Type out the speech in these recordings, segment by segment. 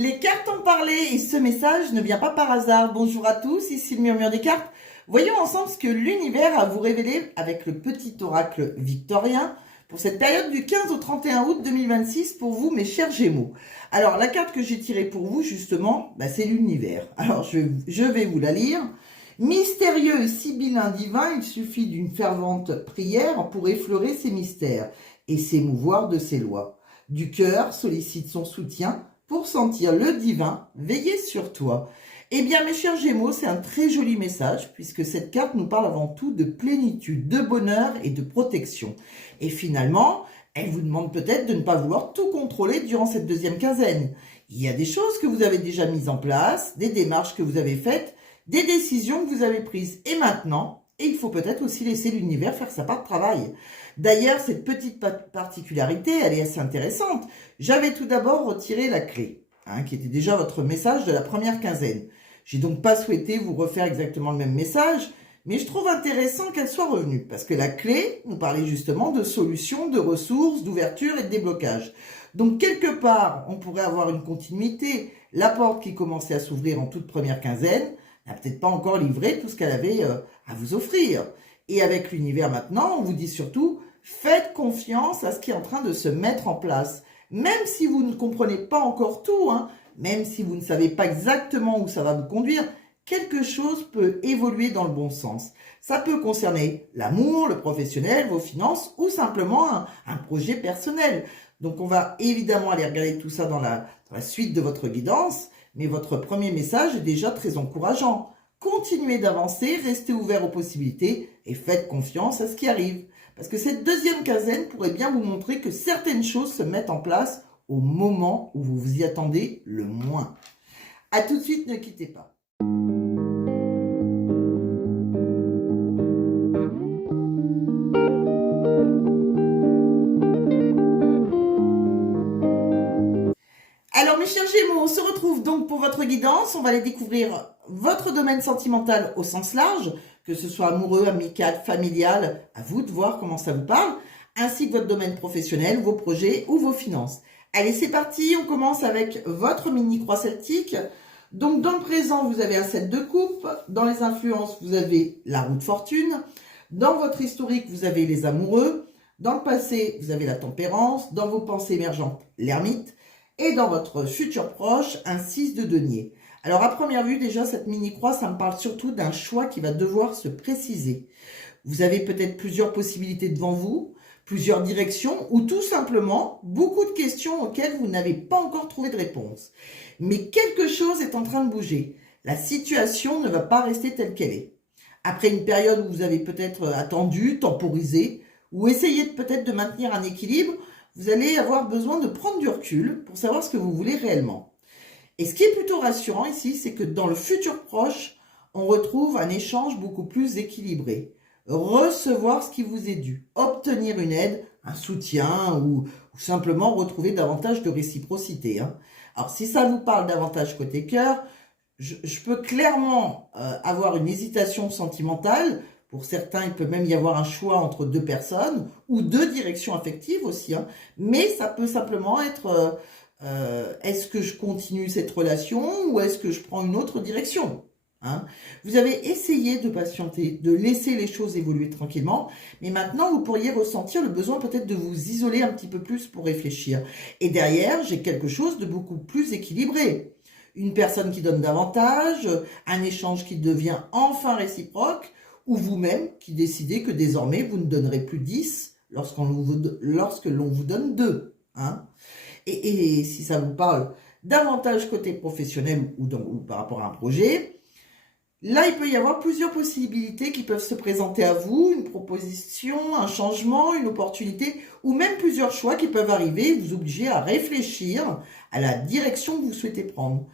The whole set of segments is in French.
Les cartes ont parlé et ce message ne vient pas par hasard. Bonjour à tous, ici le murmure des cartes. Voyons ensemble ce que l'univers a à vous révéler avec le petit oracle victorien pour cette période du 15 au 31 août 2026 pour vous, mes chers Gémeaux. Alors, la carte que j'ai tirée pour vous, justement, c'est l'univers. Alors, je vais vous la lire. Mystérieux et sibyllin divin, il suffit d'une fervente prière pour effleurer ses mystères et s'émouvoir de ses lois. Du cœur sollicite son soutien pour sentir le divin veiller sur toi. Eh bien, mes chers Gémeaux, c'est un très joli message puisque cette carte nous parle avant tout de plénitude, de bonheur et de protection. Et finalement, elle vous demande peut-être de ne pas vouloir tout contrôler durant cette deuxième quinzaine. Il y a des choses que vous avez déjà mises en place, des démarches que vous avez faites, des décisions que vous avez prises. Et maintenant, il faut peut-être aussi laisser l'univers faire sa part de travail. D'ailleurs, cette petite particularité, elle est assez intéressante. J'avais tout d'abord retiré la clé, qui était déjà votre message de la première quinzaine. J'ai donc pas souhaité vous refaire exactement le même message, mais je trouve intéressant qu'elle soit revenue, parce que la clé nous parlait justement de solutions, de ressources, d'ouverture et de déblocage. Donc quelque part, on pourrait avoir une continuité. La porte qui commençait à s'ouvrir en toute première quinzaine n'a peut-être pas encore livré tout ce qu'elle avait à vous offrir. Et avec l'univers maintenant, on vous dit surtout, faites confiance à ce qui est en train de se mettre en place. Même si vous ne comprenez pas encore tout, même si vous ne savez pas exactement où ça va vous conduire, quelque chose peut évoluer dans le bon sens. Ça peut concerner l'amour, le professionnel, vos finances ou simplement un projet personnel. Donc on va évidemment aller regarder tout ça dans la suite de votre guidance, mais votre premier message est déjà très encourageant. Continuez d'avancer, restez ouvert aux possibilités et faites confiance à ce qui arrive. Parce que cette deuxième quinzaine pourrait bien vous montrer que certaines choses se mettent en place au moment où vous vous y attendez le moins. A tout de suite, ne quittez pas. Alors mes chers Gémeaux, on se retrouve donc pour votre guidance. On va aller découvrir votre domaine sentimental au sens large, que ce soit amoureux, amical, familial, à vous de voir comment ça vous parle, ainsi que votre domaine professionnel, vos projets ou vos finances. Allez, c'est parti, on commence avec votre mini-croix celtique. Donc dans le présent, vous avez un 7 de coupe, dans les influences, vous avez la roue de fortune, dans votre historique, vous avez les amoureux, dans le passé, vous avez la tempérance, dans vos pensées émergentes, l'ermite, et dans votre futur proche, un 6 de denier. Alors à première vue, déjà, cette mini-croix, ça me parle surtout d'un choix qui va devoir se préciser. Vous avez peut-être plusieurs possibilités devant vous, plusieurs directions, ou tout simplement beaucoup de questions auxquelles vous n'avez pas encore trouvé de réponse. Mais quelque chose est en train de bouger. La situation ne va pas rester telle qu'elle est. Après une période où vous avez peut-être attendu, temporisé, ou essayé peut-être de maintenir un équilibre, vous allez avoir besoin de prendre du recul pour savoir ce que vous voulez réellement. Et ce qui est plutôt rassurant ici, c'est que dans le futur proche, on retrouve un échange beaucoup plus équilibré. Recevoir ce qui vous est dû, obtenir une aide, un soutien ou simplement retrouver davantage de réciprocité. Alors si ça vous parle davantage côté cœur, je peux clairement avoir une hésitation sentimentale. Pour certains, il peut même y avoir un choix entre deux personnes ou deux directions affectives aussi. Mais ça peut simplement être est-ce que je continue cette relation ou est-ce que je prends une autre direction ? Vous avez essayé de patienter, de laisser les choses évoluer tranquillement, mais maintenant vous pourriez ressentir le besoin peut-être de vous isoler un petit peu plus pour réfléchir. Et derrière, j'ai quelque chose de beaucoup plus équilibré. Une personne qui donne davantage, un échange qui devient enfin réciproque, ou vous-même qui décidez que désormais vous ne donnerez plus 10 lorsque l'on vous donne 2. Et si ça vous parle davantage côté professionnel ou par rapport à un projet, là il peut y avoir plusieurs possibilités qui peuvent se présenter à vous, une proposition, un changement, une opportunité, ou même plusieurs choix qui peuvent arriver et vous obliger à réfléchir à la direction que vous souhaitez prendre.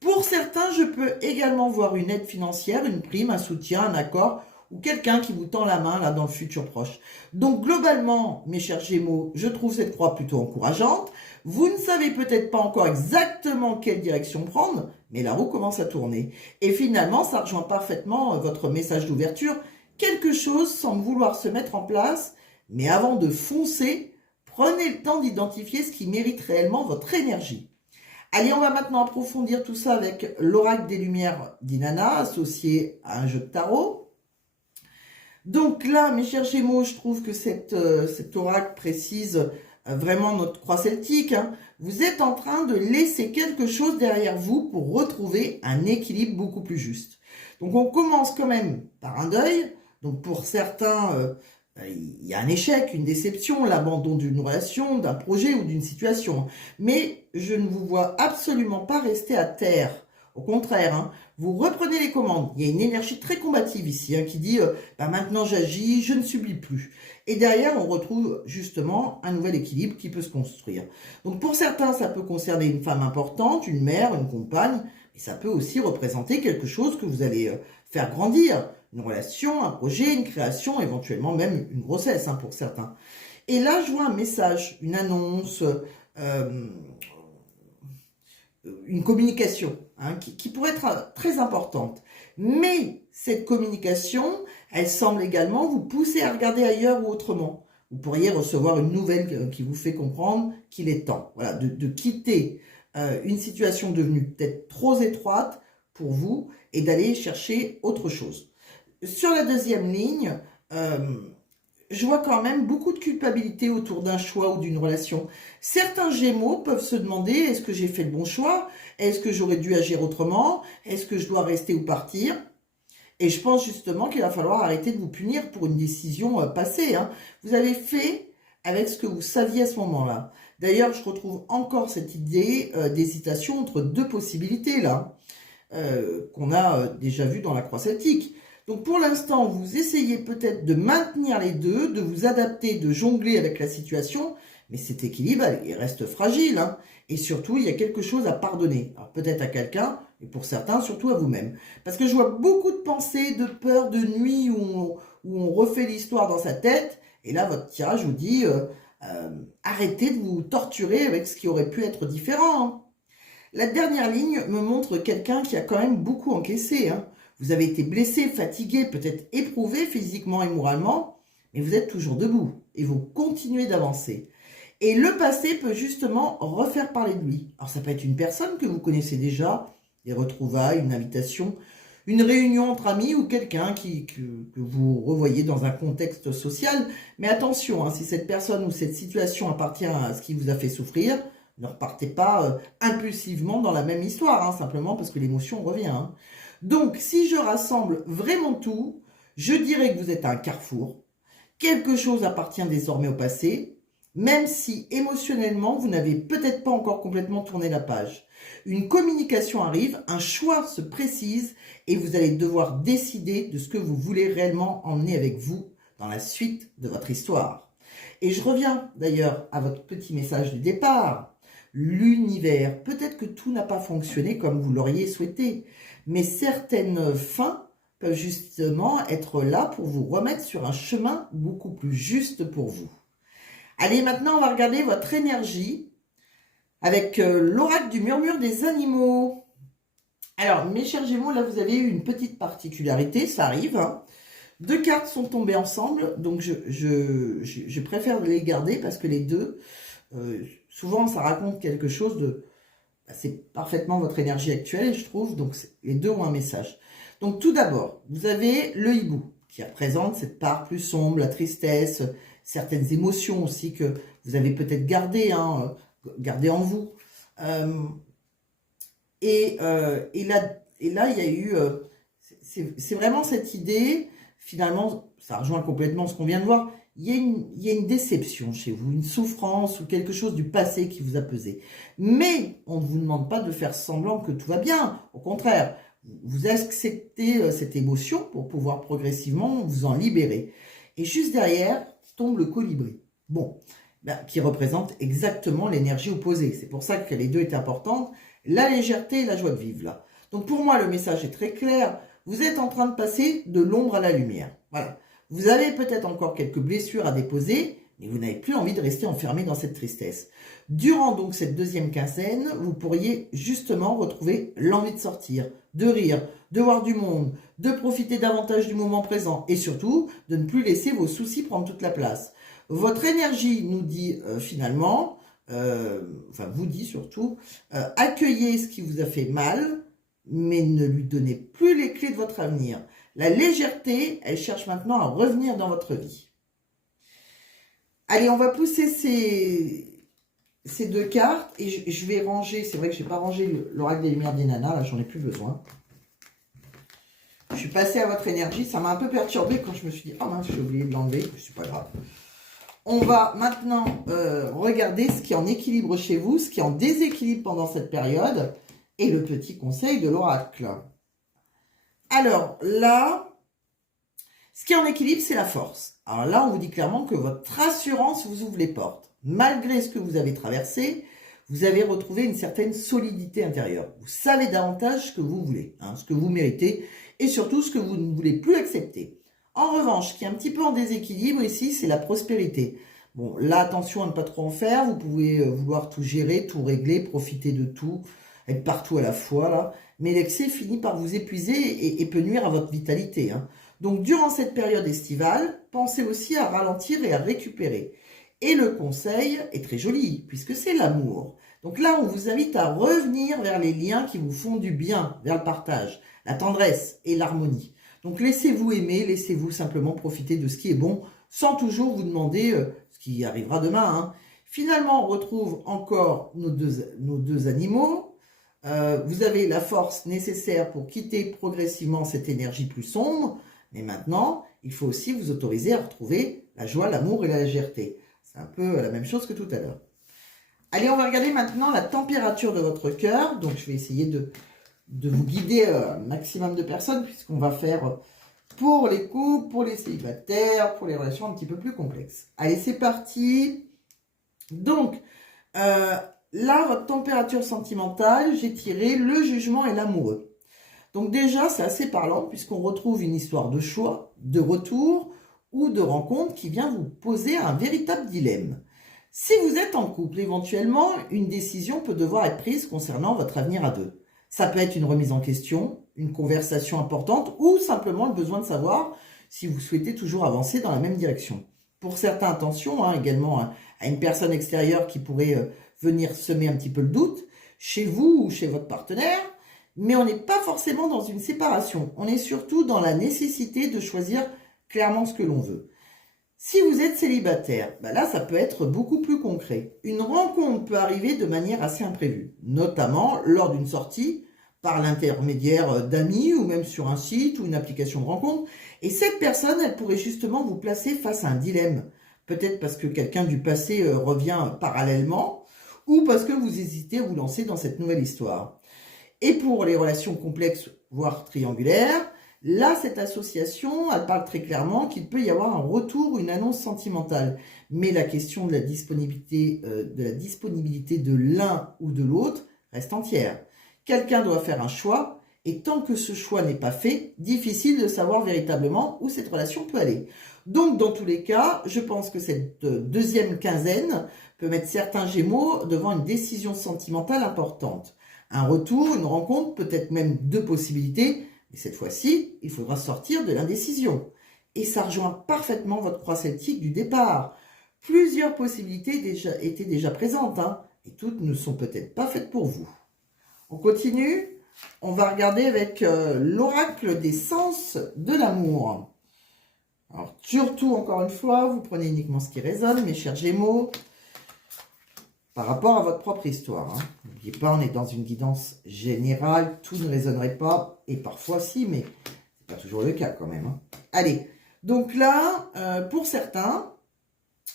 Pour certains, je peux également voir une aide financière, une prime, un soutien, un accord, ou quelqu'un qui vous tend la main là dans le futur proche. Donc globalement, mes chers Gémeaux, je trouve cette croix plutôt encourageante. Vous ne savez peut-être pas encore exactement quelle direction prendre, mais la roue commence à tourner. Et finalement, ça rejoint parfaitement votre message d'ouverture. Quelque chose semble vouloir se mettre en place, mais avant de foncer, prenez le temps d'identifier ce qui mérite réellement votre énergie. Allez, on va maintenant approfondir tout ça avec l'oracle des Lumières d'Inanna, associé à un jeu de tarot. Donc là, mes chers Gémeaux, je trouve que cet oracle précise vraiment notre croix celtique. Hein. Vous êtes en train de laisser quelque chose derrière vous pour retrouver un équilibre beaucoup plus juste. Donc on commence quand même par un deuil. Donc pour certains, il y a un échec, une déception, l'abandon d'une relation, d'un projet ou d'une situation. Mais je ne vous vois absolument pas rester à terre. Au contraire, hein, vous reprenez les commandes. Il y a une énergie très combative ici hein, qui dit maintenant j'agis, je ne subis plus. Et derrière, on retrouve justement un nouvel équilibre qui peut se construire. Donc pour certains, ça peut concerner une femme importante, une mère, une compagne, mais ça peut aussi représenter quelque chose que vous allez faire grandir. Une relation, un projet, une création, éventuellement même une grossesse hein, pour certains. Et là, je vois un message, une annonce, une communication hein, qui pourrait être très importante. Mais cette communication, elle semble également vous pousser à regarder ailleurs ou autrement. Vous pourriez recevoir une nouvelle qui vous fait comprendre qu'il est temps voilà, de quitter une situation devenue peut-être trop étroite pour vous et d'aller chercher autre chose. Sur la deuxième ligne, je vois quand même beaucoup de culpabilité autour d'un choix ou d'une relation. Certains Gémeaux peuvent se demander, est-ce que j'ai fait le bon choix? Est-ce que j'aurais dû agir autrement? Est-ce que je dois rester ou partir? Et je pense justement qu'il va falloir arrêter de vous punir pour une décision passée. Hein. Vous avez fait avec ce que vous saviez à ce moment-là. D'ailleurs, je retrouve encore cette idée d'hésitation entre deux possibilités là, qu'on a déjà vu dans la croix celtique. Donc pour l'instant, vous essayez peut-être de maintenir les deux, de vous adapter, de jongler avec la situation, mais cet équilibre, il reste fragile. Hein. Et surtout, il y a quelque chose à pardonner. Alors peut-être à quelqu'un, et pour certains, surtout à vous-même. Parce que je vois beaucoup de pensées, de peurs, de nuits où on refait l'histoire dans sa tête, et là, votre tirage vous dit, arrêtez de vous torturer avec ce qui aurait pu être différent. Hein. La dernière ligne me montre quelqu'un qui a quand même beaucoup encaissé. Hein. Vous avez été blessé, fatigué, peut-être éprouvé physiquement et moralement, mais vous êtes toujours debout et vous continuez d'avancer. Et le passé peut justement refaire parler de lui. Alors ça peut être une personne que vous connaissez déjà, des retrouvailles, une invitation, une réunion entre amis ou quelqu'un que vous revoyez dans un contexte social. Mais attention, hein, si cette personne ou cette situation appartient à ce qui vous a fait souffrir, ne repartez pas impulsivement dans la même histoire, hein, simplement parce que l'émotion revient. Hein. Donc, si je rassemble vraiment tout, je dirais que vous êtes à un carrefour. Quelque chose appartient désormais au passé, même si émotionnellement, vous n'avez peut-être pas encore complètement tourné la page. Une communication arrive, un choix se précise et vous allez devoir décider de ce que vous voulez réellement emmener avec vous dans la suite de votre histoire. Et je reviens d'ailleurs à votre petit message du départ. L'univers, peut-être que tout n'a pas fonctionné comme vous l'auriez souhaité, mais certaines fins peuvent justement être là pour vous remettre sur un chemin beaucoup plus juste pour vous. Allez, maintenant on va regarder votre énergie avec l'oracle du murmure des animaux. Alors, mes chers Gémeaux, là vous avez eu une petite particularité, ça arrive. Hein. Deux cartes sont tombées ensemble, donc je préfère les garder parce que les deux, souvent ça raconte quelque chose de... C'est parfaitement votre énergie actuelle, je trouve, donc les deux ont un message. Donc tout d'abord, vous avez le hibou, qui représente cette part plus sombre, la tristesse, certaines émotions aussi que vous avez peut-être gardées en vous. Et là, il y a eu... c'est vraiment cette idée, finalement, ça rejoint complètement ce qu'on vient de voir, il y a une déception chez vous, une souffrance ou quelque chose du passé qui vous a pesé. Mais on ne vous demande pas de faire semblant que tout va bien. Au contraire, vous acceptez cette émotion pour pouvoir progressivement vous en libérer. Et juste derrière, tombe le colibri. Bon, qui représente exactement l'énergie opposée. C'est pour ça que les deux étaient importantes. La légèreté et la joie de vivre, là. Donc pour moi, le message est très clair. Vous êtes en train de passer de l'ombre à la lumière. Voilà. Vous avez peut-être encore quelques blessures à déposer, mais vous n'avez plus envie de rester enfermé dans cette tristesse. Durant donc cette deuxième quinzaine, vous pourriez justement retrouver l'envie de sortir, de rire, de voir du monde, de profiter davantage du moment présent et surtout de ne plus laisser vos soucis prendre toute la place. Votre énergie nous dit finalement, enfin vous dit surtout, accueillez ce qui vous a fait mal, mais ne lui donnez plus les clés de votre avenir. La légèreté, elle cherche maintenant à revenir dans votre vie. Allez, on va pousser ces deux cartes et je vais ranger, c'est vrai que je n'ai pas rangé l'oracle des lumières des nanas, là j'en ai plus besoin. Je suis passée à votre énergie, ça m'a un peu perturbée quand je me suis dit, oh mince, j'ai oublié de l'enlever, c'est pas grave. On va maintenant regarder ce qui est en équilibre chez vous, ce qui est en déséquilibre pendant cette période, et le petit conseil de l'oracle. Alors là, ce qui est en équilibre, c'est la force. Alors là, on vous dit clairement que votre assurance vous ouvre les portes. Malgré ce que vous avez traversé, vous avez retrouvé une certaine solidité intérieure. Vous savez davantage ce que vous voulez, hein, ce que vous méritez, et surtout ce que vous ne voulez plus accepter. En revanche, ce qui est un petit peu en déséquilibre ici, c'est la prospérité. Bon, là, attention à ne pas trop en faire. Vous pouvez vouloir tout gérer, tout régler, profiter de tout, être partout à la fois, là. Mais l'excès finit par vous épuiser et peut nuire à votre vitalité, hein. Donc, durant cette période estivale, pensez aussi à ralentir et à récupérer. Et le conseil est très joli, puisque c'est l'amour. Donc là, on vous invite à revenir vers les liens qui vous font du bien, vers le partage, la tendresse et l'harmonie. Donc laissez-vous aimer, laissez-vous simplement profiter de ce qui est bon, sans toujours vous demander ce qui arrivera demain, hein. Finalement, on retrouve encore nos deux animaux. Vous avez la force nécessaire pour quitter progressivement cette énergie plus sombre. Mais maintenant, il faut aussi vous autoriser à retrouver la joie, l'amour et la légèreté. C'est un peu la même chose que tout à l'heure. Allez, on va regarder maintenant la température de votre cœur. Donc, je vais essayer de vous guider un maximum de personnes, puisqu'on va faire pour les couples, pour les célibataires, pour les relations un petit peu plus complexes. Allez, c'est parti. Donc, là, votre température sentimentale, j'ai tiré le jugement et l'amoureux. Donc déjà, c'est assez parlant, puisqu'on retrouve une histoire de choix, de retour ou de rencontre qui vient vous poser un véritable dilemme. Si vous êtes en couple, éventuellement, une décision peut devoir être prise concernant votre avenir à deux. Ça peut être une remise en question, une conversation importante ou simplement le besoin de savoir si vous souhaitez toujours avancer dans la même direction. Pour certains, attention, hein, également à une personne extérieure qui pourrait venir semer un petit peu le doute, chez vous ou chez votre partenaire, mais on n'est pas forcément dans une séparation. On est surtout dans la nécessité de choisir clairement ce que l'on veut. Si vous êtes célibataire, là, ça peut être beaucoup plus concret. Une rencontre peut arriver de manière assez imprévue, notamment lors d'une sortie, par l'intermédiaire d'amis ou même sur un site ou une application de rencontre. Et cette personne, elle pourrait justement vous placer face à un dilemme. Peut-être parce que quelqu'un du passé revient parallèlement ou parce que vous hésitez à vous lancer dans cette nouvelle histoire. Et pour les relations complexes, voire triangulaires, là, cette association, elle parle très clairement qu'il peut y avoir un retour ou une annonce sentimentale. Mais la question de la disponibilité de l'un ou de l'autre reste entière. Quelqu'un doit faire un choix, et tant que ce choix n'est pas fait, difficile de savoir véritablement où cette relation peut aller. Donc, dans tous les cas, je pense que cette deuxième quinzaine peut mettre certains Gémeaux devant une décision sentimentale importante. Un retour, une rencontre, peut-être même deux possibilités, mais cette fois-ci, il faudra sortir de l'indécision. Et ça rejoint parfaitement votre croix celtique du départ. Plusieurs possibilités étaient déjà présentes, hein, et toutes ne sont peut-être pas faites pour vous. On continue. On va regarder avec l'oracle des sens de l'amour. Alors, surtout, encore une fois, vous prenez uniquement ce qui résonne, mes chers Gémeaux, par rapport à votre propre histoire, hein. N'oubliez pas, on est dans une guidance générale, tout ne résonnerait pas, et parfois si, mais c'est pas toujours le cas quand même, hein. Allez, donc là, pour certains,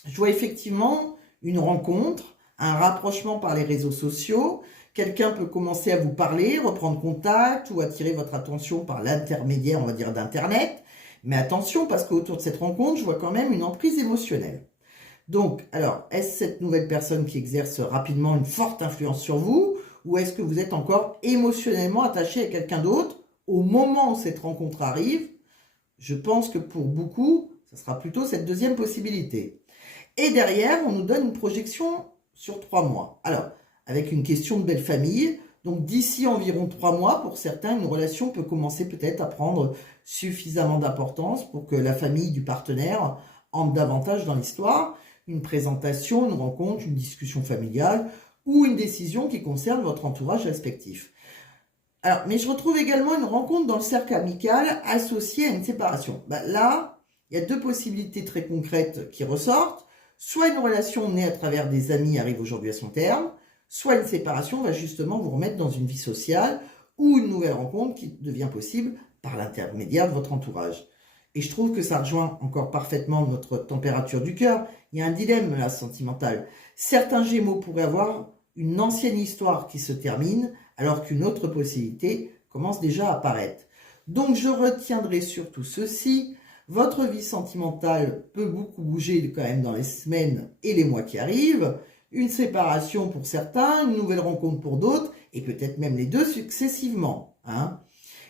je vois effectivement une rencontre, un rapprochement par les réseaux sociaux. Quelqu'un peut commencer à vous parler, reprendre contact ou attirer votre attention par l'intermédiaire, on va dire, d'Internet. Mais attention, parce qu'autour de cette rencontre, je vois quand même une emprise émotionnelle. Donc, alors, est-ce cette nouvelle personne qui exerce rapidement une forte influence sur vous, ou est-ce que vous êtes encore émotionnellement attaché à quelqu'un d'autre au moment où cette rencontre arrive? Je pense que pour beaucoup, ce sera plutôt cette deuxième possibilité. Et derrière, on nous donne une projection sur 3 mois. Alors, avec une question de belle famille, donc d'ici environ 3 mois, pour certains, une relation peut commencer peut-être à prendre suffisamment d'importance pour que la famille du partenaire entre davantage dans l'histoire. une présentation, une rencontre, une discussion familiale ou une décision qui concerne votre entourage respectif. Alors, mais je retrouve également une rencontre dans le cercle amical associée à une séparation. Là, il y a deux possibilités très concrètes qui ressortent. Soit une relation née à travers des amis arrive aujourd'hui à son terme, soit une séparation va justement vous remettre dans une vie sociale ou une nouvelle rencontre qui devient possible par l'intermédiaire de votre entourage. Et je trouve que ça rejoint encore parfaitement notre température du cœur. Il y a un dilemme là sentimental. Certains Gémeaux pourraient avoir une ancienne histoire qui se termine, alors qu'une autre possibilité commence déjà à apparaître. Donc je retiendrai surtout ceci. Votre vie sentimentale peut beaucoup bouger quand même dans les semaines et les mois qui arrivent. Une séparation pour certains, une nouvelle rencontre pour d'autres, et peut-être même les deux successivement.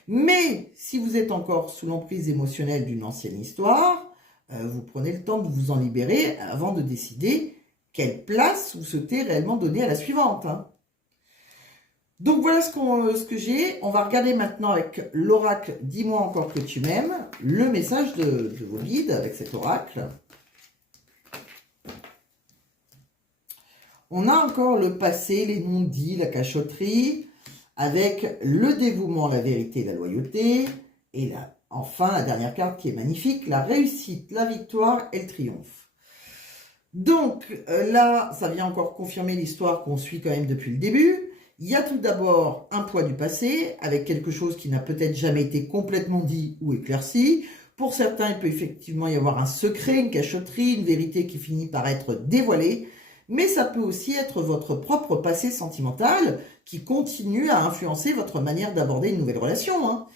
Mais si vous êtes encore sous l'emprise émotionnelle d'une ancienne histoire, vous prenez le temps de vous en libérer avant de décider quelle place vous souhaitez réellement donner à la suivante. Donc voilà ce que j'ai. On va regarder maintenant avec l'oracle « Dis-moi encore que tu m'aimes », le message de vos guides avec cet oracle. On a encore le passé, les non-dits, la cachotterie, avec le dévouement, la vérité, la loyauté, et là, enfin la dernière carte qui est magnifique, la réussite, la victoire et le triomphe. Donc là, ça vient encore confirmer l'histoire qu'on suit quand même depuis le début. Il y a tout d'abord un poids du passé, avec quelque chose qui n'a peut-être jamais été complètement dit ou éclairci. Pour certains, il peut effectivement y avoir un secret, une cachotterie, une vérité qui finit par être dévoilée. Mais ça peut aussi être votre propre passé sentimental qui continue à influencer votre manière d'aborder une nouvelle relation.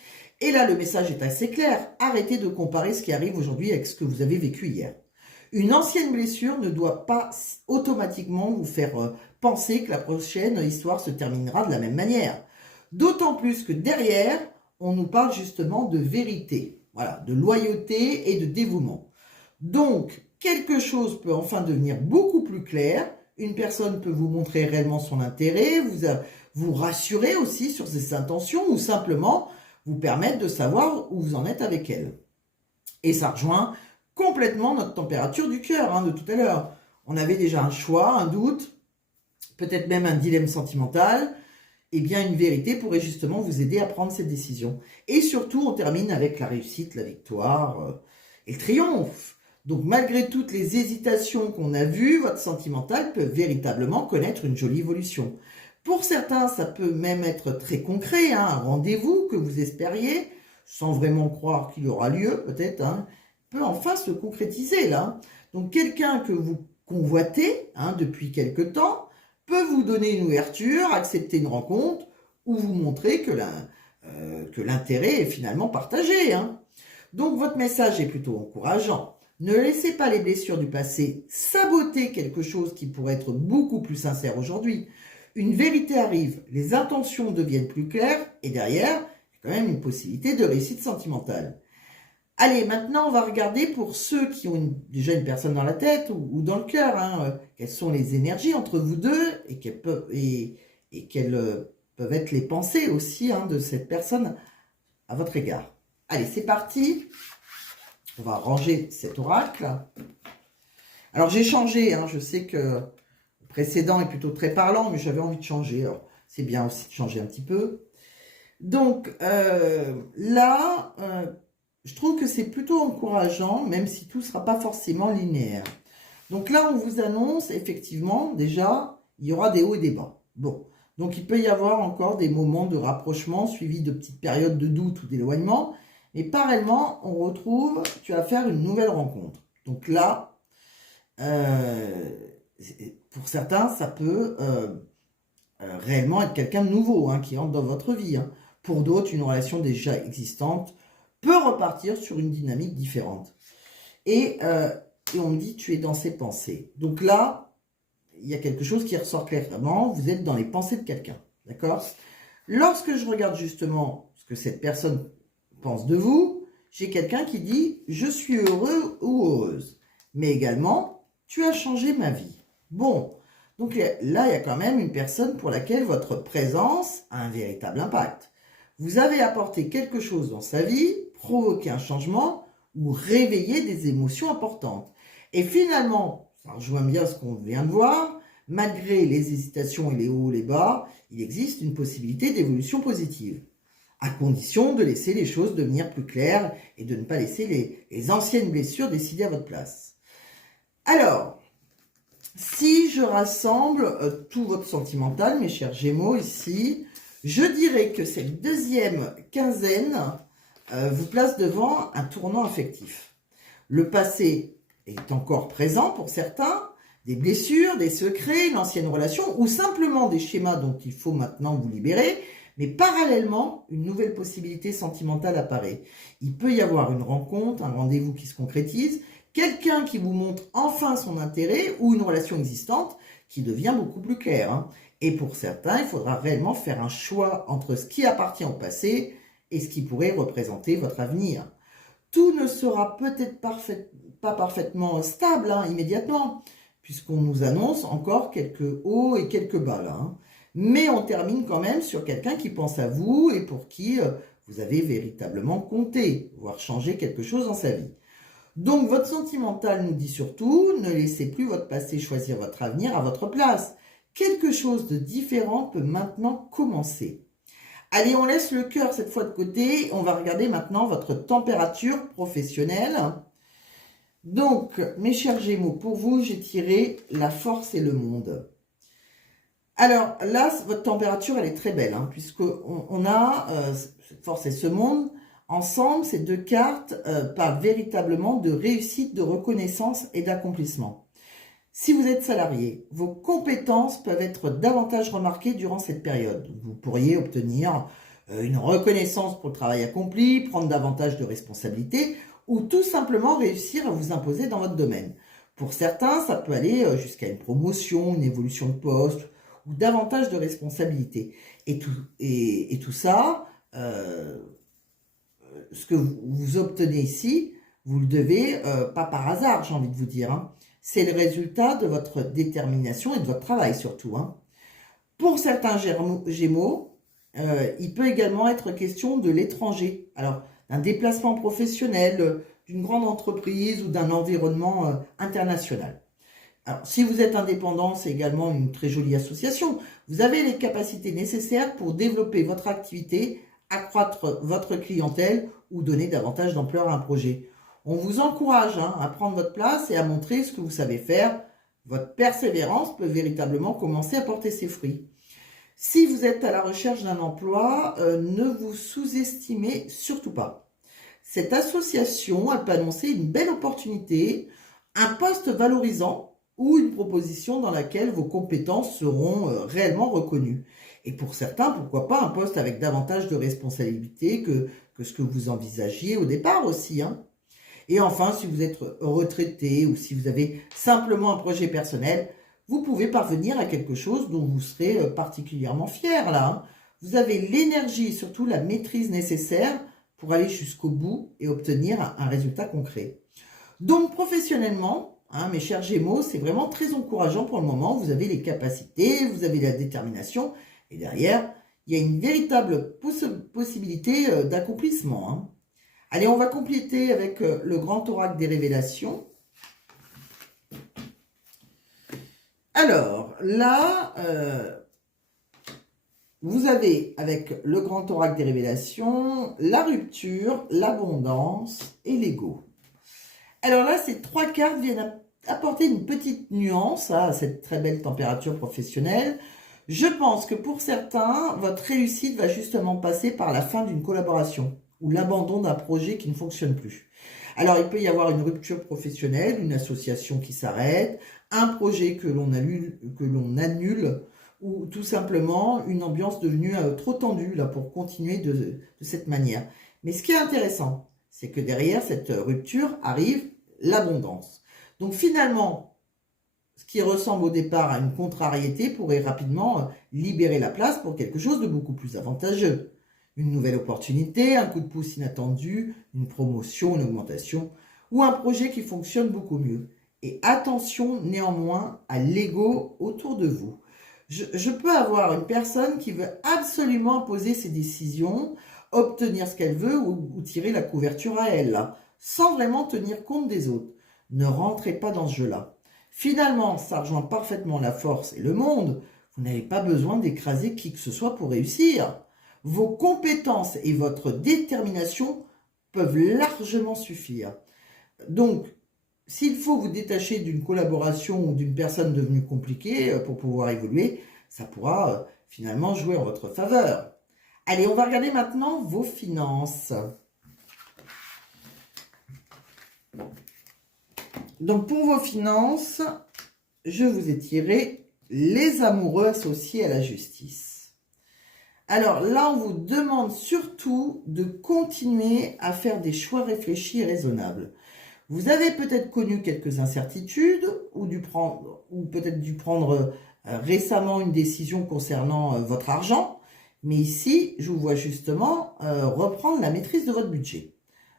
Et là, le message est assez clair. Arrêtez de comparer ce qui arrive aujourd'hui avec ce que vous avez vécu hier. Une ancienne blessure ne doit pas automatiquement vous faire penser que la prochaine histoire se terminera de la même manière. D'autant plus que derrière, on nous parle justement de vérité, voilà, de loyauté et de dévouement. Donc, quelque chose peut enfin devenir beaucoup plus clair. Une personne peut vous montrer réellement son intérêt, vous rassurer aussi sur ses intentions ou simplement vous permettre de savoir où vous en êtes avec elle. Et ça rejoint complètement notre température du cœur de tout à l'heure. On avait déjà un choix, un doute, peut-être même un dilemme sentimental. Eh bien, une vérité pourrait justement vous aider à prendre cette décision. Et surtout, on termine avec la réussite, la victoire et le triomphe. Donc, malgré toutes les hésitations qu'on a vues, votre sentimental peut véritablement connaître une jolie évolution. Pour certains, ça peut même être très concret, un rendez-vous que vous espériez, sans vraiment croire qu'il aura lieu, peut-être, peut enfin se concrétiser là. Donc, quelqu'un que vous convoitez depuis quelque temps peut vous donner une ouverture, accepter une rencontre, ou vous montrer que l'intérêt est finalement partagé. Donc, votre message est plutôt encourageant. Ne laissez pas les blessures du passé saboter quelque chose qui pourrait être beaucoup plus sincère aujourd'hui. Une vérité arrive, les intentions deviennent plus claires et derrière, il y a quand même une possibilité de réussite sentimentale. Allez, maintenant, on va regarder pour ceux qui ont déjà une personne dans la tête ou dans le cœur, quelles sont les énergies entre vous deux et quelles peuvent être les pensées aussi de cette personne à votre égard. Allez, c'est parti. On va ranger cet oracle. Alors, j'ai changé. Je sais que le précédent est plutôt très parlant, mais j'avais envie de changer. C'est bien aussi de changer un petit peu. Donc, là, je trouve que c'est plutôt encourageant, même si tout ne sera pas forcément linéaire. Donc là, on vous annonce, effectivement, déjà, il y aura des hauts et des bas. Bon, donc il peut y avoir encore des moments de rapprochement suivis de petites périodes de doute ou d'éloignement. Mais parallèlement, on retrouve, tu vas faire une nouvelle rencontre. Donc là, pour certains, ça peut réellement être quelqu'un de nouveau qui entre dans votre vie. Pour d'autres, une relation déjà existante peut repartir sur une dynamique différente. Et on me dit, tu es dans ses pensées. Donc là, il y a quelque chose qui ressort clairement, vous êtes dans les pensées de quelqu'un. D'accord ? Lorsque je regarde justement ce que cette personne pense de vous, j'ai quelqu'un qui dit « je suis heureux ou heureuse ». Mais également « tu as changé ma vie ». Bon, donc là, il y a quand même une personne pour laquelle votre présence a un véritable impact. Vous avez apporté quelque chose dans sa vie, provoqué un changement ou réveillé des émotions importantes. Et finalement, ça rejoint bien ce qu'on vient de voir. Malgré les hésitations et les hauts et les bas, il existe une possibilité d'évolution positive, à condition de laisser les choses devenir plus claires et de ne pas laisser les anciennes blessures décider à votre place. Alors, si je rassemble tout votre sentimental, mes chers Gémeaux, ici, je dirais que cette deuxième quinzaine vous place devant un tournant affectif. Le passé est encore présent pour certains, des blessures, des secrets, une ancienne relation ou simplement des schémas dont il faut maintenant vous libérer, mais parallèlement, une nouvelle possibilité sentimentale apparaît. Il peut y avoir une rencontre, un rendez-vous qui se concrétise, quelqu'un qui vous montre enfin son intérêt ou une relation existante qui devient beaucoup plus claire. Et pour certains, il faudra réellement faire un choix entre ce qui appartient au passé et ce qui pourrait représenter votre avenir. Tout ne sera peut-être pas parfaitement stable immédiatement, puisqu'on nous annonce encore quelques hauts et quelques bas là. Mais on termine quand même sur quelqu'un qui pense à vous et pour qui vous avez véritablement compté, voire changé quelque chose dans sa vie. Donc votre sentimental nous dit surtout, ne laissez plus votre passé choisir votre avenir à votre place. Quelque chose de différent peut maintenant commencer. Allez, on laisse le cœur cette fois de côté. On va regarder maintenant votre température professionnelle. Donc, mes chers Gémeaux, pour vous, j'ai tiré la force et le monde. Alors là, votre température, elle est très belle, puisqu'on a cette force et ce monde. Ensemble, ces deux cartes parlent véritablement de réussite, de reconnaissance et d'accomplissement. Si vous êtes salarié, vos compétences peuvent être davantage remarquées durant cette période. Vous pourriez obtenir une reconnaissance pour le travail accompli, prendre davantage de responsabilités ou tout simplement réussir à vous imposer dans votre domaine. Pour certains, ça peut aller jusqu'à une promotion, une évolution de poste ou davantage de responsabilités. Et tout ça, ce que vous obtenez ici, vous le devez pas par hasard, j'ai envie de vous dire. C'est le résultat de votre détermination et de votre travail surtout. Pour certains Gémeaux, il peut également être question de l'étranger. Alors, d'un déplacement professionnel, d'une grande entreprise ou d'un environnement international. Alors, si vous êtes indépendant, c'est également une très jolie association. Vous avez les capacités nécessaires pour développer votre activité, accroître votre clientèle ou donner davantage d'ampleur à un projet. On vous encourage à prendre votre place et à montrer ce que vous savez faire. Votre persévérance peut véritablement commencer à porter ses fruits. Si vous êtes à la recherche d'un emploi, ne vous sous-estimez surtout pas. Cette association, elle peut annoncer une belle opportunité, un poste valorisant ou une proposition dans laquelle vos compétences seront réellement reconnues. Et pour certains, pourquoi pas un poste avec davantage de responsabilités que ce que vous envisagiez au départ aussi. Et enfin, si vous êtes retraité ou si vous avez simplement un projet personnel, vous pouvez parvenir à quelque chose dont vous serez particulièrement fier là. Vous avez l'énergie et surtout la maîtrise nécessaire pour aller jusqu'au bout et obtenir un résultat concret. Donc professionnellement, mes chers Gémeaux, c'est vraiment très encourageant pour le moment. Vous avez les capacités, vous avez la détermination et derrière, il y a une véritable possibilité d'accomplissement. Allez, on va compléter avec le grand oracle des révélations. Alors, là, vous avez, avec le grand oracle des révélations, la rupture, l'abondance et l'ego. Alors là, ces trois cartes viennent apporter une petite nuance à cette très belle température professionnelle. Je pense que pour certains, votre réussite va justement passer par la fin d'une collaboration ou l'abandon d'un projet qui ne fonctionne plus. Alors, il peut y avoir une rupture professionnelle, une association qui s'arrête, un projet que l'on annule, ou tout simplement une ambiance devenue trop tendue là, pour continuer de cette manière. Mais ce qui est intéressant, c'est que derrière cette rupture arrive l'abondance. Donc finalement, ce qui ressemble au départ à une contrariété pourrait rapidement libérer la place pour quelque chose de beaucoup plus avantageux. Une nouvelle opportunité, un coup de pouce inattendu, une promotion, une augmentation, ou un projet qui fonctionne beaucoup mieux. Et attention néanmoins à l'ego autour de vous. Je peux avoir une personne qui veut absolument imposer ses décisions, obtenir ce qu'elle veut ou tirer la couverture à elle, sans vraiment tenir compte des autres. Ne rentrez pas dans ce jeu-là. Finalement, ça rejoint parfaitement la force et le monde. Vous n'avez pas besoin d'écraser qui que ce soit pour réussir. Vos compétences et votre détermination peuvent largement suffire. Donc, s'il faut vous détacher d'une collaboration ou d'une personne devenue compliquée pour pouvoir évoluer, ça pourra finalement jouer en votre faveur. Allez, on va regarder maintenant vos finances. Donc, pour vos finances, je vous ai tiré les amoureux associés à la justice. Alors là, on vous demande surtout de continuer à faire des choix réfléchis et raisonnables. Vous avez peut-être connu quelques incertitudes ou peut-être dû prendre récemment une décision concernant votre argent. Mais ici, je vous vois justement reprendre la maîtrise de votre budget.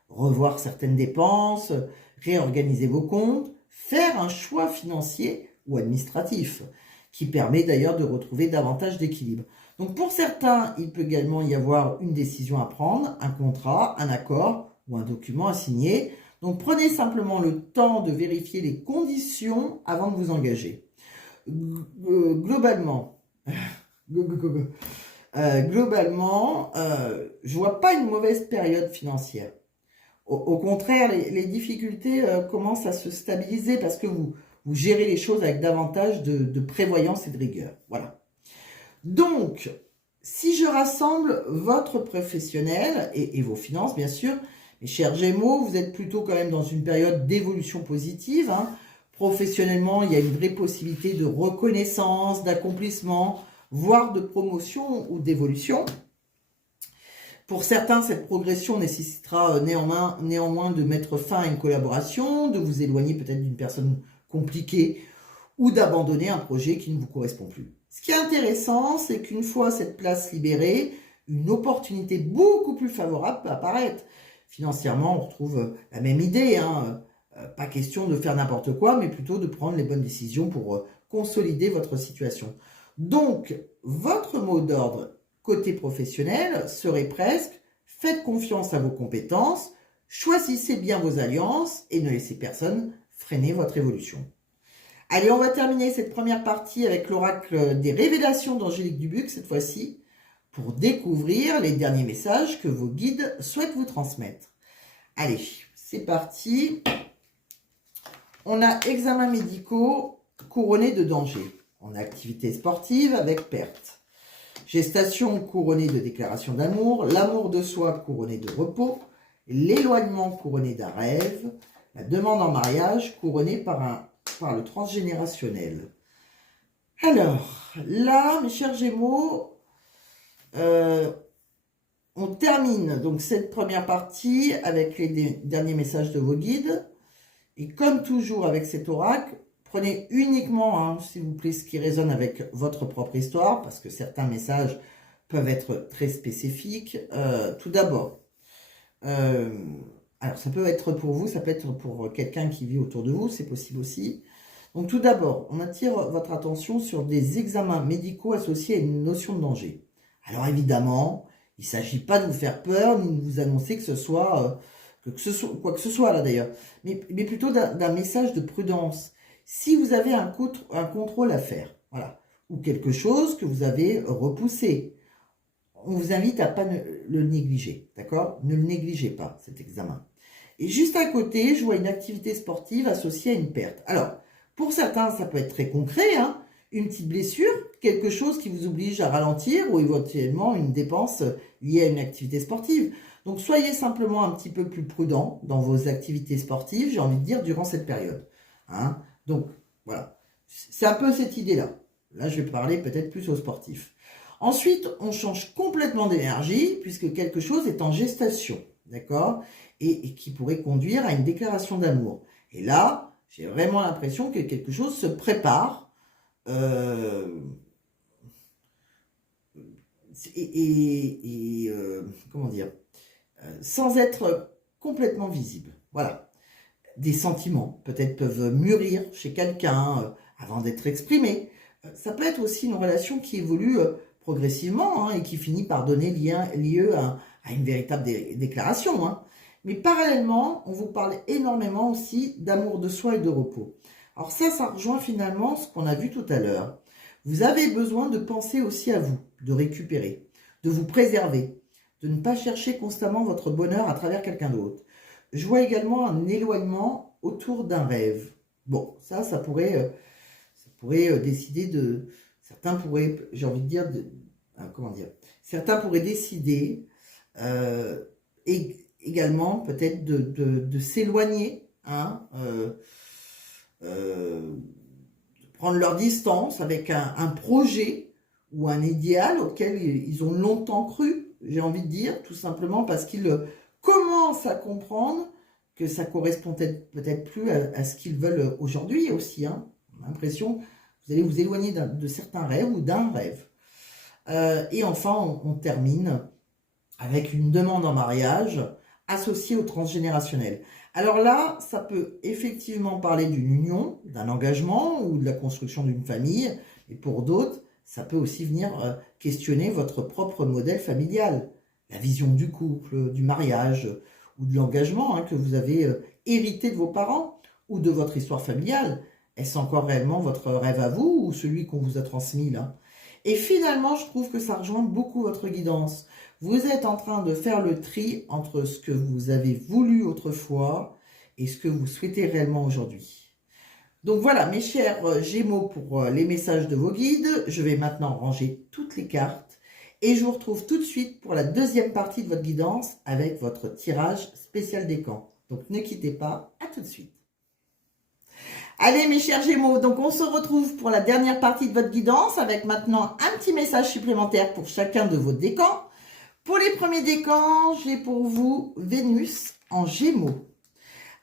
Revoir certaines dépenses, réorganiser vos comptes, faire un choix financier ou administratif qui permet d'ailleurs de retrouver davantage d'équilibre. Donc pour certains, il peut également y avoir une décision à prendre, un contrat, un accord ou un document à signer. Donc prenez simplement le temps de vérifier les conditions avant de vous engager. Globalement, je vois pas une mauvaise période financière. Au contraire, les difficultés commencent à se stabiliser parce que vous gérez les choses avec davantage de prévoyance et de rigueur. Voilà. Donc, si je rassemble votre professionnel et vos finances, bien sûr, mes chers Gémeaux, vous êtes plutôt quand même dans une période d'évolution positive. Hein. Professionnellement, il y a une vraie possibilité de reconnaissance, d'accomplissement, voire de promotion ou d'évolution. Pour certains, cette progression nécessitera néanmoins de mettre fin à une collaboration, de vous éloigner peut-être d'une personne compliquée ou d'abandonner un projet qui ne vous correspond plus. Ce qui est intéressant, c'est qu'une fois cette place libérée, une opportunité beaucoup plus favorable peut apparaître. Financièrement, on retrouve la même idée. Hein. Pas question de faire n'importe quoi, mais plutôt de prendre les bonnes décisions pour consolider votre situation. Donc, votre mot d'ordre côté professionnel serait presque « Faites confiance à vos compétences, choisissez bien vos alliances et ne laissez personne freiner votre évolution ». Allez, on va terminer cette première partie avec l'oracle des révélations d'Angélique Dubuc, cette fois-ci, pour découvrir les derniers messages que vos guides souhaitent vous transmettre. Allez, c'est parti. On a examens médicaux couronnés de danger. On a activité sportive avec perte. Gestation couronnée de déclaration d'amour. L'amour de soi couronné de repos. L'éloignement couronné d'un rêve. La demande en mariage couronnée par le transgénérationnel. Alors, là, mes chers Gémeaux, on termine donc cette première partie avec les derniers messages de vos guides. Et comme toujours avec cet oracle, prenez uniquement, s'il vous plaît, ce qui résonne avec votre propre histoire, parce que certains messages peuvent être très spécifiques. Tout d'abord, alors ça peut être pour vous, ça peut être pour quelqu'un qui vit autour de vous, c'est possible aussi. Donc tout d'abord, on attire votre attention sur des examens médicaux associés à une notion de danger. Alors évidemment, il ne s'agit pas de vous faire peur, ni de vous annoncer que ce soit quoi que ce soit là d'ailleurs, mais plutôt d'un message de prudence. Si vous avez un contrôle à faire, voilà, ou quelque chose que vous avez repoussé, on vous invite à ne pas le négliger, d'accord? Ne le négligez pas, cet examen. Et juste à côté, je vois une activité sportive associée à une perte. Alors, pour certains, ça peut être très concret, hein, une petite blessure, quelque chose qui vous oblige à ralentir ou éventuellement une dépense liée à une activité sportive. Donc, soyez simplement un petit peu plus prudent dans vos activités sportives, j'ai envie de dire, durant cette période. Hein. Donc, voilà. C'est un peu cette idée-là. Là, je vais parler peut-être plus aux sportifs. Ensuite, on change complètement d'énergie puisque quelque chose est en gestation, d'accord, et qui pourrait conduire à une déclaration d'amour. Et là, j'ai vraiment l'impression que quelque chose se prépare comment dire, sans être complètement visible. Voilà. Des sentiments, peut-être, peuvent mûrir chez quelqu'un avant d'être exprimés. Ça peut être aussi une relation qui évolue progressivement et qui finit par donner lieu à une véritable déclaration. Mais parallèlement, on vous parle énormément aussi d'amour de soi et de repos. Alors ça rejoint finalement ce qu'on a vu tout à l'heure. Vous avez besoin de penser aussi à vous, de récupérer, de vous préserver, de ne pas chercher constamment votre bonheur à travers quelqu'un d'autre. Je vois également un éloignement autour d'un rêve. Bon, ça pourrait décider de... Certains pourraient, j'ai envie de dire, comment dire, certains pourraient décider également peut-être de s'éloigner, hein, de prendre leur distance avec un projet ou un idéal auquel ils ont longtemps cru, j'ai envie de dire, tout simplement parce qu'ils commencent à comprendre que ça correspond peut-être plus à ce qu'ils veulent aujourd'hui aussi. Hein. On a l'impression que vous allez vous éloigner de certains rêves ou d'un rêve. Et enfin, on termine avec une demande en mariage associée au transgénérationnel. Alors là, ça peut effectivement parler d'une union, d'un engagement ou de la construction d'une famille. Et pour d'autres, ça peut aussi venir questionner votre propre modèle familial, la vision du couple, du mariage ou de l'engagement que vous avez hérité de vos parents ou de votre histoire familiale. Est-ce encore réellement votre rêve à vous ou celui qu'on vous a transmis là? Et finalement, je trouve que ça rejoint beaucoup votre guidance. Vous êtes en train de faire le tri entre ce que vous avez voulu autrefois et ce que vous souhaitez réellement aujourd'hui. Donc voilà, mes chers Gémeaux, pour les messages de vos guides. Je vais maintenant ranger toutes les cartes et je vous retrouve tout de suite pour la deuxième partie de votre guidance avec votre tirage spécial décan. Donc ne quittez pas, à tout de suite. Allez mes chers Gémeaux, donc on se retrouve pour la dernière partie de votre guidance avec maintenant un petit message supplémentaire pour chacun de vos décans. Pour les premiers décans, j'ai pour vous Vénus en Gémeaux.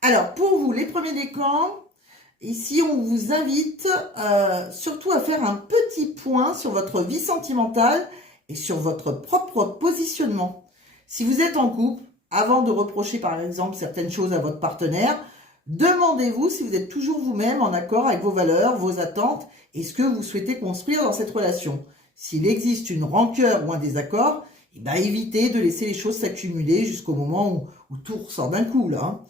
Alors pour vous, les premiers décans, ici on vous invite surtout à faire un petit point sur votre vie sentimentale et sur votre propre positionnement. Si vous êtes en couple, avant de reprocher par exemple certaines choses à votre partenaire, demandez-vous si vous êtes toujours vous-même en accord avec vos valeurs, vos attentes et ce que vous souhaitez construire dans cette relation. S'il existe une rancœur ou un désaccord, évitez de laisser les choses s'accumuler jusqu'au moment où tout ressort d'un coup. Là.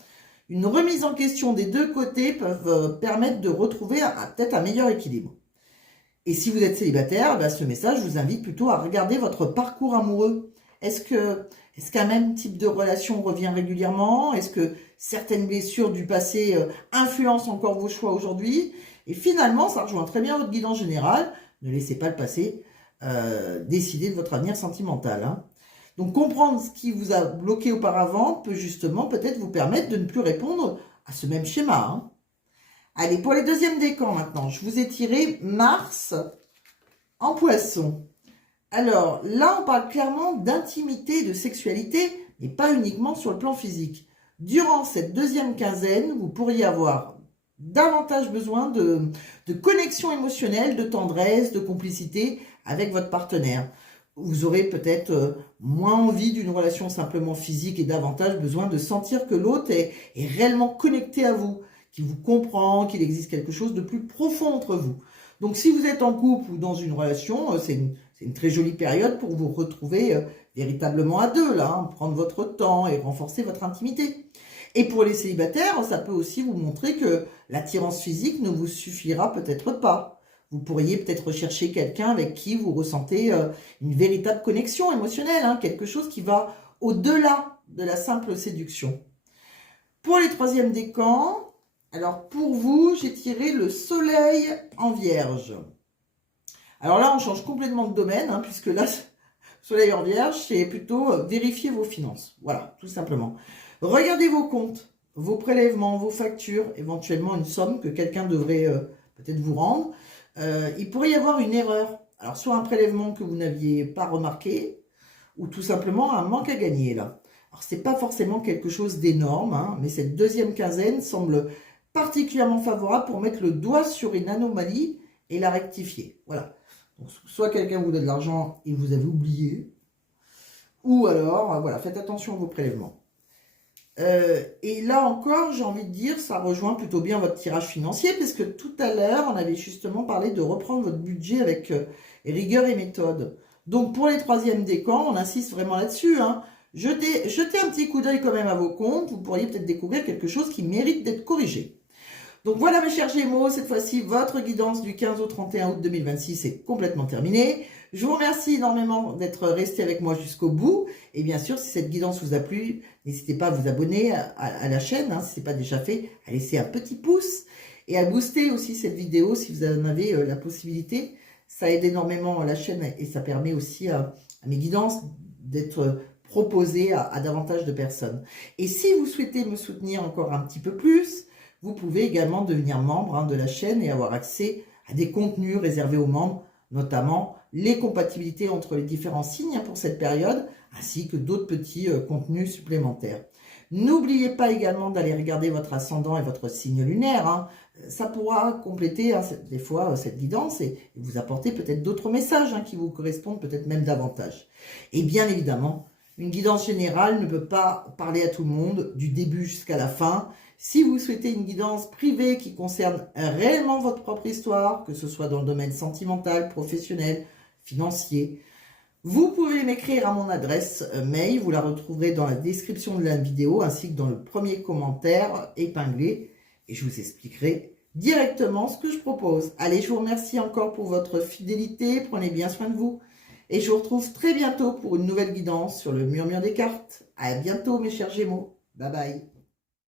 Une remise en question des deux côtés peuvent permettre de retrouver peut-être un meilleur équilibre. Et si vous êtes célibataire, ce message vous invite plutôt à regarder votre parcours amoureux. Est-ce qu'un même type de relation revient régulièrement? Est-ce que certaines blessures du passé influencent encore vos choix aujourd'hui? Et finalement, ça rejoint très bien votre guidance générale. Ne laissez pas le passé décider de votre avenir sentimental. Hein. Donc, comprendre ce qui vous a bloqué auparavant peut justement peut-être vous permettre de ne plus répondre à ce même schéma. Hein. Allez, pour les deuxièmes décans maintenant, je vous ai tiré Mars en Poisson. Alors, là, on parle clairement d'intimité et de sexualité, mais pas uniquement sur le plan physique. Durant cette deuxième quinzaine, vous pourriez avoir davantage besoin de connexion émotionnelle, de tendresse, de complicité avec votre partenaire. Vous aurez peut-être moins envie d'une relation simplement physique et davantage besoin de sentir que l'autre est réellement connecté à vous, qu'il vous comprend, qu'il existe quelque chose de plus profond entre vous. Donc, si vous êtes en couple ou dans une relation, c'est une très jolie période pour vous retrouver véritablement à deux, là, hein, prendre votre temps et renforcer votre intimité. Et pour les célibataires, ça peut aussi vous montrer que l'attirance physique ne vous suffira peut-être pas. Vous pourriez peut-être rechercher quelqu'un avec qui vous ressentez une véritable connexion émotionnelle, hein, quelque chose qui va au-delà de la simple séduction. Pour les troisièmes décans, alors pour vous, j'ai tiré le Soleil en Vierge. Alors là, on change complètement de domaine, hein, puisque là, Soleil en Vierge, c'est plutôt vérifier vos finances. Voilà, tout simplement. Regardez vos comptes, vos prélèvements, vos factures, éventuellement une somme que quelqu'un devrait peut-être vous rendre. Il pourrait y avoir une erreur. Alors, soit un prélèvement que vous n'aviez pas remarqué, ou tout simplement un manque à gagner, là. Alors, ce n'est pas forcément quelque chose d'énorme, hein, mais cette deuxième quinzaine semble particulièrement favorable pour mettre le doigt sur une anomalie et la rectifier. Voilà. Donc, soit quelqu'un vous donne de l'argent et vous avez oublié, ou alors, voilà, faites attention à vos prélèvements. Et là encore, j'ai envie de dire, ça rejoint plutôt bien votre tirage financier, parce que tout à l'heure, on avait justement parlé de reprendre votre budget avec rigueur et méthode. Donc, pour les troisièmes décans, on insiste vraiment là-dessus. Hein. Jetez un petit coup d'œil quand même à vos comptes, vous pourriez peut-être découvrir quelque chose qui mérite d'être corrigé. Donc voilà mes chers Gémeaux, cette fois-ci, votre guidance du 15 au 31 août 2026 est complètement terminée. Je vous remercie énormément d'être resté avec moi jusqu'au bout. Et bien sûr, si cette guidance vous a plu, n'hésitez pas à vous abonner à la chaîne, si ce n'est pas déjà fait, à laisser un petit pouce et à booster aussi cette vidéo si vous en avez la possibilité. Ça aide énormément la chaîne et ça permet aussi à mes guidances d'être proposées à davantage de personnes. Et si vous souhaitez me soutenir encore un petit peu plus, vous pouvez également devenir membre de la chaîne et avoir accès à des contenus réservés aux membres, notamment les compatibilités entre les différents signes pour cette période, ainsi que d'autres petits contenus supplémentaires. N'oubliez pas également d'aller regarder votre ascendant et votre signe lunaire. Ça pourra compléter des fois cette guidance et vous apporter peut-être d'autres messages qui vous correspondent peut-être même davantage. Et bien évidemment, une guidance générale ne peut pas parler à tout le monde du début jusqu'à la fin. Si vous souhaitez une guidance privée qui concerne réellement votre propre histoire, que ce soit dans le domaine sentimental, professionnel, financier, vous pouvez m'écrire à mon adresse mail, vous la retrouverez dans la description de la vidéo ainsi que dans le premier commentaire épinglé et je vous expliquerai directement ce que je propose. Allez, je vous remercie encore pour votre fidélité, prenez bien soin de vous et je vous retrouve très bientôt pour une nouvelle guidance sur le murmure des cartes. À bientôt mes chers Gémeaux, bye bye.